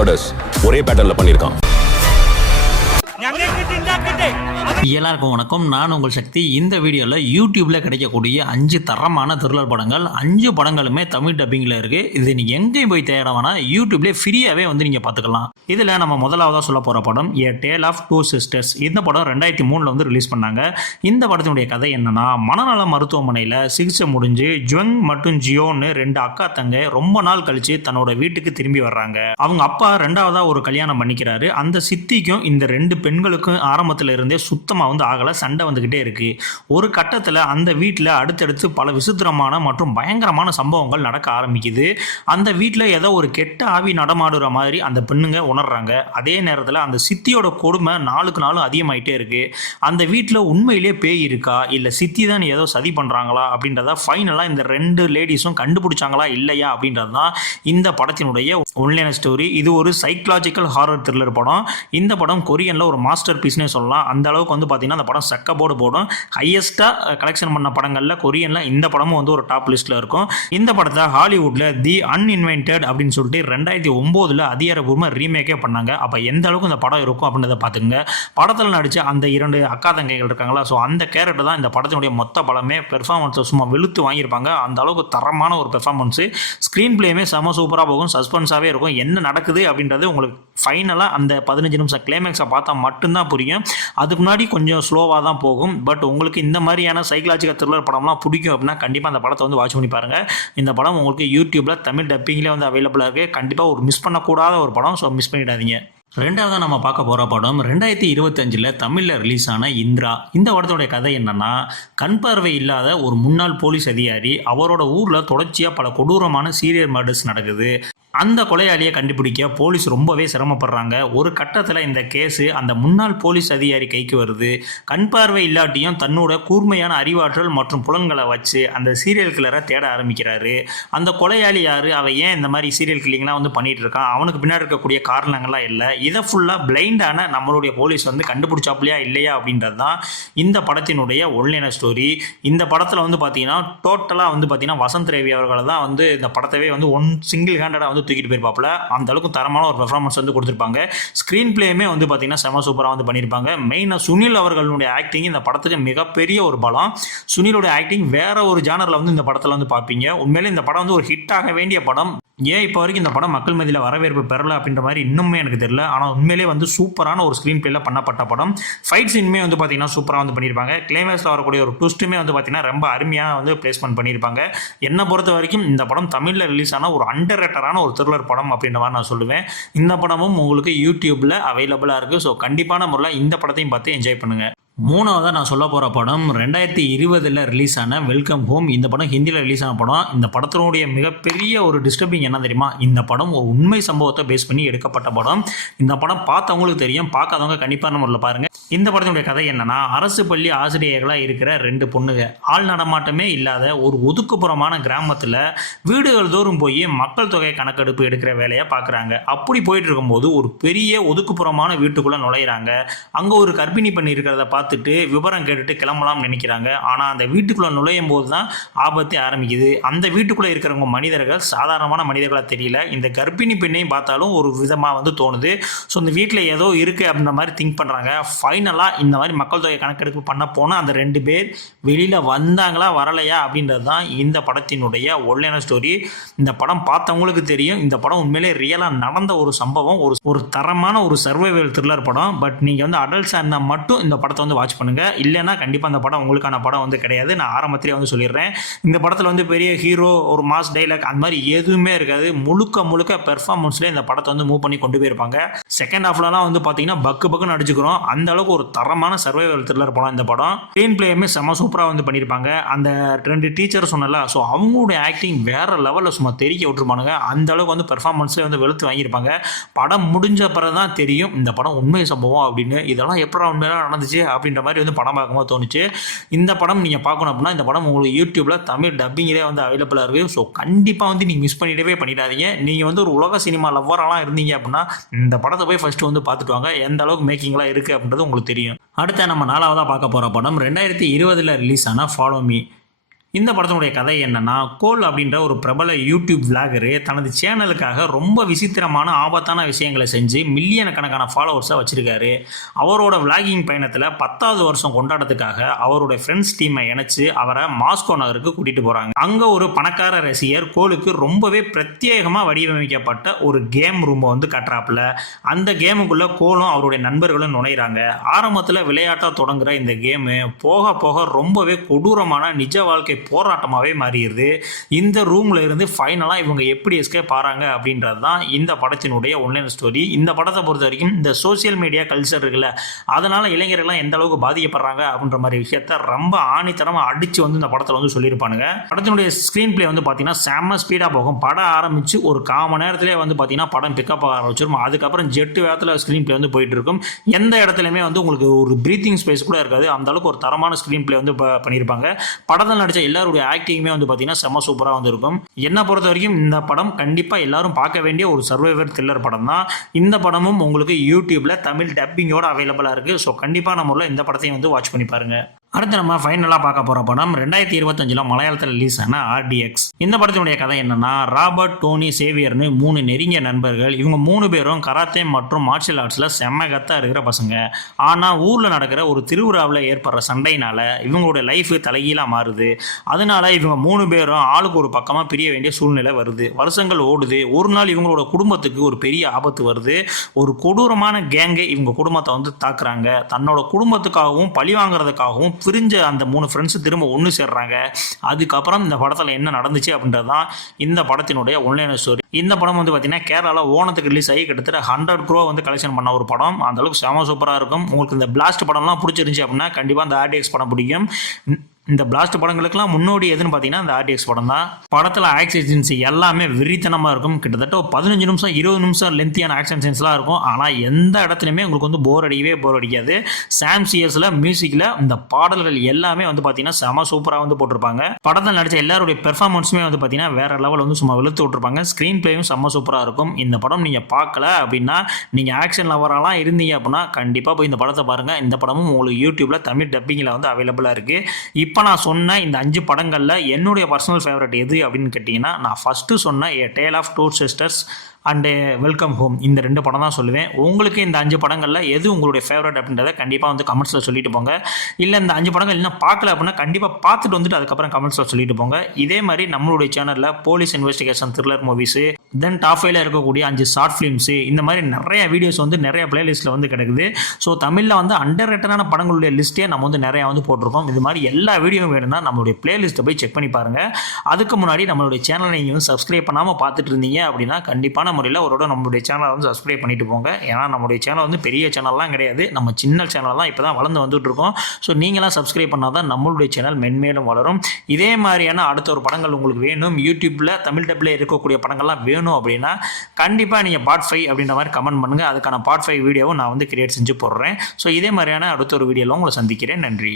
Murders ஒரே பேட்டர்ன்ல பண்ணியிருக்கான். எல்லாருக்கும் வணக்கம். நான் உங்கள் சக்தி. இந்த வீடியோவில் யூடியூப்பில் கிடைக்கக்கூடிய 5 தரமான த்ரில்லர் படங்கள். 5 படங்களுமே தமிழ் டப்பிங்கில் இருக்குது. இது நீங்கள் எங்கேயும் போய் தேட வேணாம், யூடியூப்லேயே ஃப்ரீயாகவே வந்து நீங்கள் பார்த்துக்கலாம். இதில் நம்ம முதலாவதாக சொல்ல போகிற படம் ஏ டேல் ஆஃப் டூ சிஸ்டர்ஸ். இந்த படம் 2003 வந்து ரிலீஸ் பண்ணாங்க. இந்த படத்தினுடைய கதை என்னன்னா, மனநல மருத்துவமனையில் சிகிச்சை முடிஞ்சு ஜுவங் மற்றும் ஜியோன்னு 2 அக்கா தங்க ரொம்ப நாள் கழிச்சு தன்னோட வீட்டுக்கு திரும்பி வர்றாங்க. அவங்க அப்பா 2வதா ஒரு கல்யாணம் பண்ணிக்கிறாரு. அந்த சித்திக்கும் இந்த 2 பெண்களுக்கும் ஆரம்பத்தில் இருந்தே சுத்தமாக வந்து ஆகலை, சண்டை வந்துக்கிட்டே இருக்கு. ஒரு கட்டத்தில் அந்த வீட்டில் அடுத்தடுத்து பல விசித்திரமான மற்றும் பயங்கரமான சம்பவங்கள் நடக்க ஆரம்பிக்குது. அந்த வீட்டில் ஏதோ ஒரு கெட்ட ஆவி நடமாடுற மாதிரி அந்த பெண்ணுங்க உணர்றாங்க. அதே நேரத்தில் அந்த சித்தியோட கொடுமை நாளுக்கு நாளும் அதிகமாயிட்டே இருக்கு. அந்த வீட்டில் உண்மையிலே பேய் இருக்கா இல்லை சித்தி தான் ஏதோ சதி பண்ணுறாங்களா அப்படின்றத ஃபைனலாக இந்த 2 லேடிஸும் கண்டுபிடிச்சாங்களா இல்லையா அப்படின்றது தான் இந்த படத்தினுடைய ஒன்லைன் ஸ்டோரி. இது ஒரு சைக்கலாஜிக்கல் ஹாரர் த்ரில்லர் படம். இந்த படம் கொரியனில் ஒரு மாஸ்டர் பீஸ்னே சொல்லலாம். அந்த அளவுக்கு வந்து பார்த்தீங்கன்னா அந்த படம் சக்க போர்டு போடும். ஹையஸ்ட்டாக கலெக்ஷன் பண்ண படங்களில் கொரியனில் இந்த படமும் வந்து ஒரு டாப் லிஸ்ட்டில் இருக்கும். இந்த படத்தை ஹாலிவுட்டில் தி அன்இன்வென்டட் அப்படின்னு சொல்லிட்டு 2009 அதிகாரப்பூர்வமாக ரீமேக்கே பண்ணாங்க. அப்போ எந்த அளவுக்கு இந்த படம் இருக்கும் அப்படின்றத பார்த்துங்க. படத்தில் நடித்த அந்த 2 அக்கா தங்கைகள் இருக்காங்களா, ஸோ அந்த கேரக்டர் தான் இந்த படத்தினுடைய மொத்த படமே. பெர்ஃபார்மன்ஸை சும்மா வெளுத்து வாங்கியிருப்பாங்க. அந்த அளவுக்கு தரமான ஒரு பெர்ஃபார்மன்ஸு. ஸ்க்ரீன் பிளேயுமே செம சூப்பராக போகும், சஸ்பென்ஸாகவே இருக்கும். என்ன நடக்குது அப்படின்றது உங்களுக்கு ஃபைனலாக அந்த 15 நிமிஷம் கிளைமேக்ஸை பார்த்தா மட்டும்தான் புரியும். அதுக்கு முன்னாடி கொஞ்சம் ஸ்லோவாக தான் போகும். பட் உங்களுக்கு இந்த மாதிரியான சைக்கலாஜிக்கல் த்ரில்லர் படம்லாம் பிடிக்கும் அப்படின்னா கண்டிப்பாக அந்த படத்தை வந்து வாட்ச் பண்ணி பாருங்கள். இந்த படம் உங்களுக்கு யூடியூப்பில் தமிழ் டப்பிங்லேயே வந்து அவைலபிளாக இருக்குது. கண்டிப்பாக ஒரு மிஸ் பண்ணக்கூடாத ஒரு படம், ஸோ மிஸ் பண்ணிடாதீங்க. 2வதாக நம்ம பார்க்க போகிற படம் 2025 தமிழில் ரிலீஸ் ஆன இந்திரா. இந்த படத்தோடைய கதை என்னன்னா, கண் பார்வை இல்லாத ஒரு முன்னாள் போலீஸ் அதிகாரி, அவரோட ஊரில் தொடர்ச்சியாக பல கொடூரமான சீரியல் மர்டர்ஸ் நடக்குது. அந்த கொலையாளியை கண்டுபிடிக்க போலீஸ் ரொம்பவே சிரமப்படுறாங்க. ஒரு கட்டத்தில் இந்த கேஸு அந்த முன்னாள் போலீஸ் அதிகாரி கைக்கு வருது. கண் பார்வை இல்லாட்டியும் தன்னோட கூர்மையான அறிவாற்றல் மற்றும் புலன்களை வச்சு அந்த சீரியல் கில்லரை தேட ஆரம்பிக்கிறாரு. அந்த கொலையாளி யார், அவன் ஏன் இந்த மாதிரி சீரியல் கில்லிங்லாம் வந்து பண்ணிட்டு இருக்கான், அவனுக்கு பின்னாடி இருக்கக்கூடிய காரணங்கள்லாம் இல்லை. இதை ஃபுல்லாக பிளைண்டான நம்மளுடைய போலீஸ் வந்து கண்டுபிடிச்சாப்லையா இல்லையா அப்படின்றது தான் இந்த படத்தினுடைய ஒன்லைன் ஸ்டோரி. இந்த படத்தில் வந்து பார்த்தீங்கன்னா டோட்டலாக வந்து பார்த்தீங்கன்னா வசந்த் ரவி அவர்களை தான் வந்து இந்த படத்தவே வந்து சிங்கிள் ஹேண்டடாக வந்து தூக்கிட்டு போயிருப்பாப்புல. அந்த அளவுக்கு தரமான ஒரு பெர்ஃபார்மன்ஸ் வந்து கொடுத்துருப்பாங்க. ஸ்க்ரீன் பிளேயுமே வந்து பார்த்தீங்கன்னா செம சூப்பராக வந்து பண்ணியிருப்பாங்க. மெயினாக சுனில் அவர்களுடைய ஆக்டிங் இந்த படத்துக்கு மிகப்பெரிய ஒரு பலம். சுனிலோட ஆக்டிங் வேற ஒரு ஜானரில் வந்து இந்த படத்தில் வந்து பார்ப்பீங்க. உண்மையிலே இந்த படம் வந்து ஒரு ஹிட் ஆக வேண்டிய படம். ஏன் இப்போ வரைக்கும் இந்த படம் மக்கள் மத்தியில் வரவேற்பு பெறலை அப்படின்ற மாதிரி இன்னுமே எனக்கு தெரியல. ஆனால் உண்மையிலே வந்து சூப்பரான ஒரு ஸ்க்ரீன் பிளேல பண்ணப்பட்ட படம். ஃபைட் சீனுமே வந்து பார்த்தீங்கன்னா சூப்பராக வந்து பண்ணியிருப்பாங்க. கிளைமேக்ஸில் வரக்கூடிய ஒரு ட்விஸ்ட்டுமே வந்து பார்த்தீங்கன்னா ரொம்ப அருமையாக வந்து பிளேஸ்மெண்ட் பண்ணியிருப்பாங்க. என்னை பொறுத்த வரைக்கும் இந்த படம் தமிழில் ரிலீஸ் ஆன ஒரு அண்டர்ரேட்டடான ஒரு த்ரில்லர் படம் அப்படின்ற மாதிரி நான் சொல்லுவேன். இந்த படமும் உங்களுக்கு யூடியூப்பில் அவைலபிளாக இருக்குது. ஸோ கண்டிப்பான முறையில் இந்த படத்தையும் பார்த்து என்ஜாய் பண்ணுங்கள். 3வதாக நான் சொல்ல போகிற படம் 2020 ரிலீஸ் ஆன வெல்கம் ஹோம். இந்த படம் ஹிந்தியில் ரிலீஸ் ஆன படம். இந்த படத்தினுடைய மிகப்பெரிய ஒரு டிஸ்டர்பிங் என்ன தெரியுமா, இந்த படம் ஒரு உண்மை சம்பவத்தை பேஸ் பண்ணி எடுக்கப்பட்ட படம். இந்த படம் பார்த்தவங்களுக்கு தெரியும், பார்க்காதவங்க கண்டிப்பான முறையில் பாருங்கள். இந்த படத்தினுடைய கதை என்னன்னா, அரசு பள்ளி ஆசிரியர்களாக இருக்கிற 2 பொண்ணுங்க ஆள் நடமாட்டமே இல்லாத ஒரு ஒதுக்குப்புறமான கிராமத்தில் வீடுகள் தோறும் போய் மக்கள் தொகை கணக்கெடுப்பு எடுக்கிற வேலையை பார்க்குறாங்க. அப்படி போயிட்டு இருக்கும்போது ஒரு பெரிய ஒதுக்குப்புறமான வீட்டுக்குள்ளே நுழையிறாங்க. அங்கே ஒரு கர்ப்பிணி பண்ணி இருக்கிறத பார்த்துட்டு விவரம் கேட்டுட்டு கிளம்பலாம்னு நினைக்கிறாங்க. ஆனால் அந்த வீட்டுக்குள்ளே நுழையும் போது தான் ஆபத்தே ஆரம்பிக்குது. அந்த வீட்டுக்குள்ளே இருக்கிறவங்க மனிதர்கள் சாதாரணமான மனிதர்களாக தெரியல. இந்த கர்ப்பிணி பெண்ணையும் பார்த்தாலும் ஒரு விதமாக வந்து தோணுது. ஸோ இந்த வீட்டில் ஏதோ இருக்குது அப்படின்ற மாதிரி திங்க் பண்ணுறாங்க. ஃபைனலாக இந்த மாதிரி மக்கள் தொகை கணக்கெடுப்பு பண்ண போனால் அந்த 2 பேர் வெளியில் வந்தாங்களா வரலையா அப்படின்றது தான் இந்த படத்தினுடைய ஒன்லைன் ஸ்டோரி. இந்த படம் பார்த்தவங்களுக்கு தெரியும், இந்த படம் உண்மையிலே ரியலாக நடந்த ஒரு சம்பவம். ஒரு தரமான ஒரு சர்வைவல் த்ரில்லர் படம். பட் நீங்கள் வந்து அடல்ட்ஸாக இருந்தால் மட்டும் இந்த படத்தை வந்து வாட்ச் பண்ணுங்கள். இல்லைன்னா கண்டிப்பாக அந்த படம் உங்களுக்கான படம் வந்து கிடையாது. நான் ஆரம்பத்திலே வந்து சொல்லிடுறேன். இந்த படத்தில் வந்து பெரிய ஹீரோ, ஒரு மாஸ் டைலாக் அந்த மாதிரி எதுவுமே இருக்காது. முழுக்க பெர்ஃபார்மன்ஸ்லேயே இந்த படத்தை வந்து மூவ் பண்ணி கொண்டு போயிருப்பாங்க. செகண்ட் ஹாஃப்லலாம் வந்து பார்த்தீங்கன்னா பக்குன்னு அடிச்சுக்கிறோம். அந்த அளவுக்கு ஒரு தரமான சர்வைவல் த்ரில்லர் படம் இந்த படம். ஸ்க்ரீன் பிளேயுமே செம சூப்பராக வந்து பண்ணியிருப்பாங்க. அந்த 2 டீச்சர் சொன்னல, ஸோ அவங்களுடைய ஆக்டிங் வேற லெவலில் சும்மா தெரிய விட்டுருப்பானுங்க. அந்த அளவுக்கு வந்து பெர்ஃபார்மன்ஸ்லேயே வந்து வெளுத்து வாங்கியிருப்பாங்க. படம் முடிஞ்ச பிறகு தான் தெரியும் இந்த படம் உண்மை சம்பவம் அப்படின்னு. இதெல்லாம் எப்படா உண்மையெல்லாம் நடந்துச்சு அப்படின்ற மாதிரி வந்து படம் பார்க்கும்போது தோணுச்சு. இந்த படம் நீங்கள் பார்க்கணும் அப்படின்னா இந்த படம் உங்களுக்கு யூடியூப்பில் தமிழ் டப்பிங்கிலே வந்து அவைலபிளாக இருக்குது. ஸோ கண்டிப்பாக வந்து நீங்கள் மிஸ் பண்ணிடாதீங்க. நீங்கள் வந்து ஒரு உலக சினிமா லவ்வரெல்லாம் இருந்தீங்க அப்படின்னா இந்த படத்தை போய் ஃபஸ்ட்டு வந்து பார்த்துட்டு வாங்க. எந்த அளவுக்கு மேக்கிங்லாம் இருக்குது அப்படின்றது உங்களுக்கு தெரியும். அடுத்த நம்ம 4வதாக பார்க்க போகிற படம் 2020 ரிலீஸ் ஆன ஃபாலோ மீ. இந்த படத்தினுடைய கதை என்னன்னா, கோல் அப்படின்ற ஒரு பிரபல யூடியூப் விளாகரு தனது சேனலுக்காக ரொம்ப விசித்திரமான ஆபத்தான விஷயங்களை செஞ்சு மில்லியன் கணக்கான ஃபாலோவர்ஸை வச்சிருக்காரு. அவரோட விளாகிங் பயணத்தில் 10வது வருஷம் கொண்டாடத்துக்காக அவருடைய ஃப்ரெண்ட்ஸ் டீமை இணைச்சு அவரை மாஸ்கோ நகருக்கு கூட்டிட்டு போறாங்க. அங்க ஒரு பணக்கார ரசிகர் கோலுக்கு ரொம்பவே பிரத்யேகமாக வடிவமைக்கப்பட்ட ஒரு கேம் ரூமை வந்து கட்டுறாப்புல. அந்த கேமுக்குள்ள கோலும் அவருடைய நண்பர்களும் நுழையிறாங்க. ஆரம்பத்தில் விளையாட்டாக தொடங்குற இந்த கேமு போக போக ரொம்பவே கொடூரமான நிஜ வாழ்க்கை போராட்டமாகவே மாறிடுது. இந்த ரூம்ல இருந்து ஃபைனலாக இவங்க எப்படி எஸ்கேப் ஆறாங்க அப்படின்றது தான் இந்த படத்தினுடைய ஒன்லைன் ஸ்டோரி. இந்த படத்தை பொறுத்த வரைக்கும் இந்த சோசியல் மீடியா கல்ச்சர் இருக்குல்ல, அதனால இளைஞர்கள்லாம் எந்த அளவுக்கு பாதிக்கப்படுறாங்க அப்படின்ற மாதிரி விஷயத்த ரொம்ப ஆணித்தரமாக அடிச்சு வந்து இந்த படத்தில் வந்து சொல்லியிருப்பானுங்க. படத்தினுடைய ஸ்க்ரீன் பிளே வந்து பார்த்தீங்கன்னா செம்ம ஸ்பீடாக போகும். படம் ஆரம்பிச்சு ஒரு 1/4 மணி நேரத்திலே வந்து பார்த்தீங்கன்னா படம் பிக்கப் ஆக ஆரம்பிச்சிடும். அதுக்கப்புறம் ஜெட்டு வேகத்தில் ஸ்க்ரீன் பிளே வந்து போயிட்டு இருக்கும். எந்த இடத்துலையுமே வந்து உங்களுக்கு ஒரு பிரீத்திங் ஸ்பேஸ் கூட இருக்காது. அந்த அளவுக்கு ஒரு தரமான ஸ்க்ரீன் பிளே வந்து பண்ணியிருப்பாங்க. படத்தில் நடித்த எல்லாருடைய ஆக்டிங்குமே வந்து பார்த்தீங்கன்னா செம்ம சூப்பராக வந்து இருக்கும். என்னை பொறுத்த வரைக்கும் இந்த படம் கண்டிப்பாக எல்லாரும் பார்க்க வேண்டிய ஒரு சர்வைவர் த்ரில்லர் படம் தான். இந்த படமும் உங்களுக்கு யூடியூப்ல தமிழ் டப்பிங்கோட அவைலபிளாக இருக்குது. ஸோ கண்டிப்பாக நம்ம இந்த படத்தையும் வந்து வாட்ச் பண்ணி பாருங்க. அடுத்து நம்ம ஃபைனலாக பார்க்க போகிற படம் 2025 மலையாளத்தில் ரிலீஸ் ஆன RDX. இந்த படத்தினுடைய கதை என்னன்னா, ராபர்ட், டோனி, சேவியர்னு 3 நெருங்கிய நண்பர்கள். இவங்க 3 பேரும் கராத்தே மற்றும் மார்ஷியல் ஆர்ட்ஸில் செம்ம கத்தாக இருக்கிற பசங்க. ஆனால் ஊரில் நடக்கிற ஒரு திருவிழாவில் ஏற்படுற சண்டையினால இவங்களுடைய லைஃபு தலைகீழாக மாறுது. அதனால இவங்க 3 பேரும் ஆளுக்கு ஒரு பக்கமாக பிரிய வேண்டிய சூழ்நிலை வருது. வருஷங்கள் ஓடுது. ஒரு நாள் இவங்களோட குடும்பத்துக்கு ஒரு பெரிய ஆபத்து வருது. ஒரு கொடூரமான கேங்கை இவங்க குடும்பத்தை வந்து தாக்குறாங்க. தன்னோட குடும்பத்துக்காகவும் பழி வாங்குறதுக்காகவும் பிரிஞ்ச அந்த 3 ஃப்ரெண்ட்ஸ் திரும்ப ஒன்று சேர்றாங்க. அதுக்கப்புறம் இந்த படத்தில் என்ன நடந்துச்சு அப்படின்றது தான் இந்த படத்தினுடைய ஒன்லைன் ஸ்டோரி. இந்த படம் வந்து பார்த்தீங்கன்னா கேரளாவில் ஓணத்துக்கு ரிலீஸ் ஆகி கிட்டத்தட்ட 100 crore வந்து கலெக்ஷன் பண்ண ஒரு படம். அந்த அளவுக்கு செம சூப்பராக இருக்கும். உங்களுக்கு இந்த பிளாஸ்ட் படம்லாம் பிடிச்சிருந்துச்சி அப்படின்னா கண்டிப்பாக இந்த RDX படம் பிடிக்கும். இந்த பிளாஸ்ட் படங்களுக்குலாம் முன்னோடி எதுன்னு பார்த்தீங்கன்னா இந்த RDX படம் தான். படத்தில் ஆக்ஷன் சீன்ஸ் எல்லாமே வெறித்தனமாக இருக்கும். கிட்டத்தட்ட 15 நிமிஷம் 20 நிமிஷம் லென்த்தியான ஆக்ஷன் சீன்ஸ்லாம் இருக்கும். ஆனால் எந்த இடத்துலையுமே உங்களுக்கு வந்து போர் அடிக்காது. சாம் சிஎஸ்ல மியூசிக்கில் இந்த பாடல்கள் எல்லாமே வந்து பார்த்தீங்கன்னா செம சூப்பராக வந்து போட்டிருப்பாங்க. படத்தில் நடித்த எல்லாருடைய பெர்ஃபார்மன்ஸுமே வந்து பார்த்தீங்கன்னா வேற லெவல் வந்து சும்மா வெளுத்து விட்டுருப்பாங்க. ஸ்க்ரீன் பிளேயும் செம்ம சூப்பராக இருக்கும். இந்த படம் நீங்கள் பார்க்கல அப்படின்னா, நீங்கள் ஆக்ஷன் லவரெல்லாம் இருந்தீங்க அப்படின்னா கண்டிப்பாக போய் இந்த படத்தை பாருங்கள். இந்த படமும் உங்களுக்கு யூடியூப்ல தமிழ் டப்பிங்கில் வந்து அவைலபிளாக இருக்குது. இப்போ நான் சொன்ன இந்த 5 படங்களில் என்னுடைய பர்சனல் ஃபேவரட் எது அப்படின்னு கேட்டிங்கன்னா, நான் ஃபஸ்ட்டு சொன்ன A Tale of Two Sisters and welcome home, இந்த 2 படம் தான் சொல்லுவேன். உங்களுக்கு இந்த 5 படங்களில் எது உங்களுடைய ஃபேவரட் அப்படின்றத கண்டிப்பாக வந்து கமெண்ட்ஸில் சொல்லிட்டு போங்க. இல்லை இந்த 5 படங்கள் இன்னும் பார்க்கல அப்படின்னா கண்டிப்பாக பார்த்துட்டு வந்துட்டு அதுக்கப்புறம் கமெண்ட்ஸில் சொல்லிட்டு போங்க. இதே மாதிரி நம்மளுடைய சேனலில் police investigation thriller movies, then top 5ல இருக்கக்கூடிய 5 ஷார்ட் ஃபிலிம்ஸு, இந்த மாதிரி நிறைய வீடியோஸ் வந்து நிறைய பிளேலிஸ்ட்டில் வந்து கிடக்குது. ஸோ தமிழில் வந்து அண்டர் ரேட்டடான படங்களுடைய லிஸ்ட்டே நம்ம வந்து நிறையா வந்து போட்டிருக்கோம். இது மாதிரி எல்லா வீடியோவும் வேணும்னா நம்மளுடைய பிளேலிஸ்ட்டை போய் செக் பண்ணி பாருங்கள். அதுக்கு முன்னாடி நம்மளுடைய சேனலை நீங்கள் வந்து சப்ஸ்கிரைப் பண்ணாமல் பார்த்துட்டு இருந்தீங்க அப்படின்னா கண்டிப்பான முறையில் ஒரு நம்மளுடைய சேனலை வந்து சப்ஸ்கிரைப் பண்ணிட்டு போங்க. ஏன்னா நம்மளுடைய சேனல் வந்து பெரிய சேனல்லாம் கிடையாது. நம்ம சின்ன சேனல் தான், இப்போ தான் வளர்ந்து வந்துட்டு இருக்கோம். ஸோ நீங்களாம் சப்ஸ்கிரைப் பண்ணால் தான் நம்மளுடைய சேனல் மென்மேலும் வளரும். இதே மாதிரியான அடுத்த ஒரு படங்கள் உங்களுக்கு வேணும், யூடியூப்பில் தமிழ் டப்பில் இருக்கக்கூடிய படங்கள்லாம் வேணும் அப்படின்னா கண்டிப்பாக நீங்கள் பார்ட் 5 அப்படின்ற மாதிரி கமெண்ட் பண்ணுங்கள். அதுக்கான பார்ட் 5 வீடியோவும் நான் வந்து கிரியேட் செஞ்சு போடுறேன். ஸோ இதே மாதிரியான அடுத்த ஒரு வீடியோவில் உங்களை சந்திக்கிறேன். நன்றி.